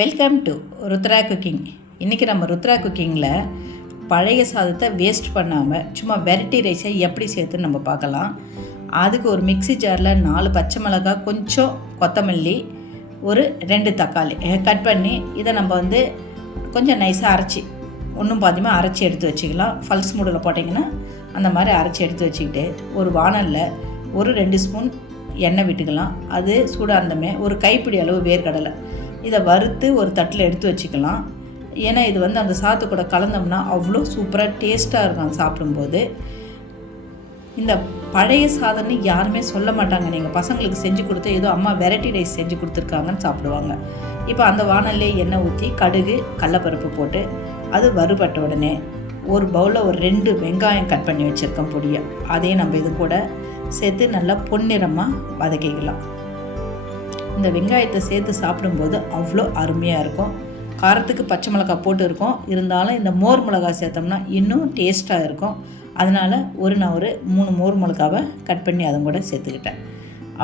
Welcome to Rudra cooking இன்றைக்கி நம்ம ருத்ரா குக்கிங்கில் பழைய சாதத்தை வேஸ்ட் பண்ணாமல் சும்மா வெரைட்டி ரைஸை எப்படி சேர்த்துன்னு நம்ம பார்க்கலாம். அதுக்கு ஒரு மிக்ஸி ஜாரில் நாலு பச்சை மிளகாய் கொஞ்சம் கொத்தமல்லி ஒரு ரெண்டு தக்காளி. கட் பண்ணி இதை நம்ம வந்து கொஞ்சம் நைஸாக அரைச்சி ஒன்றும் பாதியமாக அரைச்சி எடுத்து வச்சுக்கலாம். ஃபல்ஸ் மூடில் போட்டிங்கன்னா அந்த மாதிரி அரைச்சி எடுத்து வச்சுக்கிட்டு ஒரு வானலில் ஒரு ரெண்டு ஸ்பூன் எண்ணெய் விட்டுக்கலாம். அது சூடாக இருந்தமே ஒரு கைப்பிடி அளவு வேர்க்கடலை. இதை வறுத்து ஒரு தட்டில் எடுத்து வச்சுக்கலாம். ஏன்னா இது வந்து அந்த சாத்து கூட கலந்தோம்னா அவ்வளோ சூப்பராக டேஸ்ட்டாக இருக்கும் சாப்பிடும்போது. இந்த பழைய சாதம்னு யாருமே சொல்ல மாட்டாங்க. நீங்கள் பசங்களுக்கு செஞ்சு கொடுத்து ஏதோ அம்மா வெரைட்டி ரைஸ் செஞ்சு கொடுத்துருக்காங்கன்னு சாப்பிடுவாங்க. இப்போ அந்த வானல்லே எண்ணெய் ஊற்றி கடுகு கடலப்பருப்பு போட்டு அது வறுபட்ட உடனே ஒரு பவுலில் ஒரு ரெண்டு வெங்காயம் கட் பண்ணி வச்சுருக்கோம் பொடியை. அதையும் நம்ம இது கூட சேர்த்து நல்லா பொன்னிறமாக வதக்கிக்கலாம். இந்த வெங்காயத்தை சேர்த்து சாப்பிடும்போது அவ்வளோ அருமையாக இருக்கும். காரத்துக்கு பச்சை மிளகாய் போட்டு இருக்கோம். இருந்தாலும் இந்த மோர் மிளகாய் சேர்த்தோம்னா இன்னும் டேஸ்ட்டாக இருக்கும். அதனால் ஒரு நான் ஒரு மூணு மோர் மிளகாவை கட் பண்ணி அதுவும் கூட சேர்த்துக்கிட்டேன்.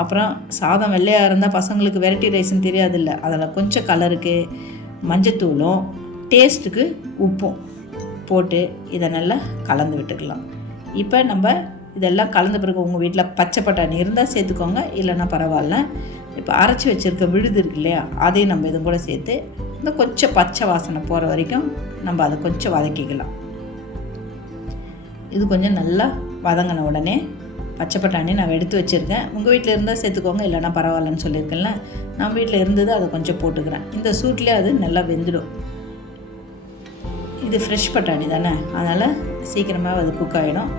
அப்புறம் சாதம் வெள்ளையாக இருந்தால் பசங்களுக்கு வெரைட்டி ரைஸ்னு தெரியாதில்ல. அதில் கொஞ்சம் கலருக்கு மஞ்சத்தூளும் டேஸ்ட்டுக்கு உப்பும் போட்டு இதை நல்லா கலந்து விட்டுக்கலாம். இப்போ நம்ம இதெல்லாம் கலந்த பிறகு உங்கள் வீட்டில் பச்சை பட்டாணி இருந்தால் சேர்த்துக்கோங்க. இல்லைன்னா பரவாயில்ல. இப்போ அரைச்சி வச்சுருக்க விழுது இருக்கு இல்லையா அதையும் நம்ம இதுவும் கூட சேர்த்து இந்த கொஞ்சம் பச்சை வாசனை போகிற வரைக்கும் நம்ம அதை கொஞ்சம் வதக்கிக்கலாம். இது கொஞ்சம் நல்லா வதங்கின உடனே பச்சை பட்டாணி நான் எடுத்து வச்சுருக்கேன். உங்கள் வீட்டில் இருந்தால் சேர்த்துக்கோங்க இல்லைன்னா பரவாயில்லன்னு சொல்லியிருக்கேன்ல. நம்ம வீட்டில் இருந்தது அதை கொஞ்சம் போட்டுக்கிறேன். இந்த சூட்லேயே அது நல்லா வெந்துடும். இது ஃப்ரெஷ் பட்டாணி தானே அதனால் சீக்கிரமாக அது குக் ஆகிடும்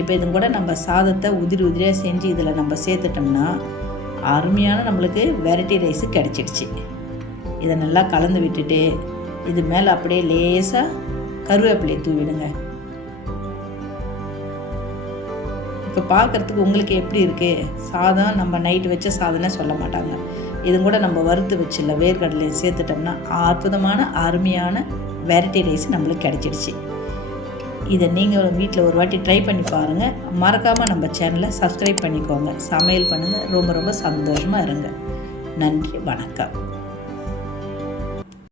இப்போ இது கூட நம்ம சாதத்தை உதிரி உதிரியாக செஞ்சு இதில் நம்ம சேர்த்துட்டோம்னா அருமையான நம்மளுக்கு வெரைட்டி ரைஸு கிடச்சிடுச்சு. இதை நல்லா கலந்து விட்டுட்டு இது மேலே அப்படியே லேசாக கருவேப்பிலையை தூவிடுங்க. இப்போ பார்க்குறதுக்கு உங்களுக்கு எப்படி இருக்குது சாதம் நம்ம நைட்டு வச்ச சாதம்னே சொல்ல மாட்டாங்க. இது கூட நம்ம வறுத்து வச்சில்ல வேர்க்கடலையை சேர்த்துட்டோம்னா அற்புதமான அருமையான வெரைட்டி ரைஸ் நம்மளுக்கு கிடச்சிடுச்சு. இதை நீங்கள் வீட்டில் ஒரு வாட்டி ட்ரை பண்ணி பாருங்கள் மறக்காமல் நம்ம சேனலை சப்ஸ்கிரைப் பண்ணிக்கோங்க. சமையல் பண்ணுங்கள் ரொம்ப ரொம்ப சந்தோஷமாக இருங்க. நன்றி வணக்கம்.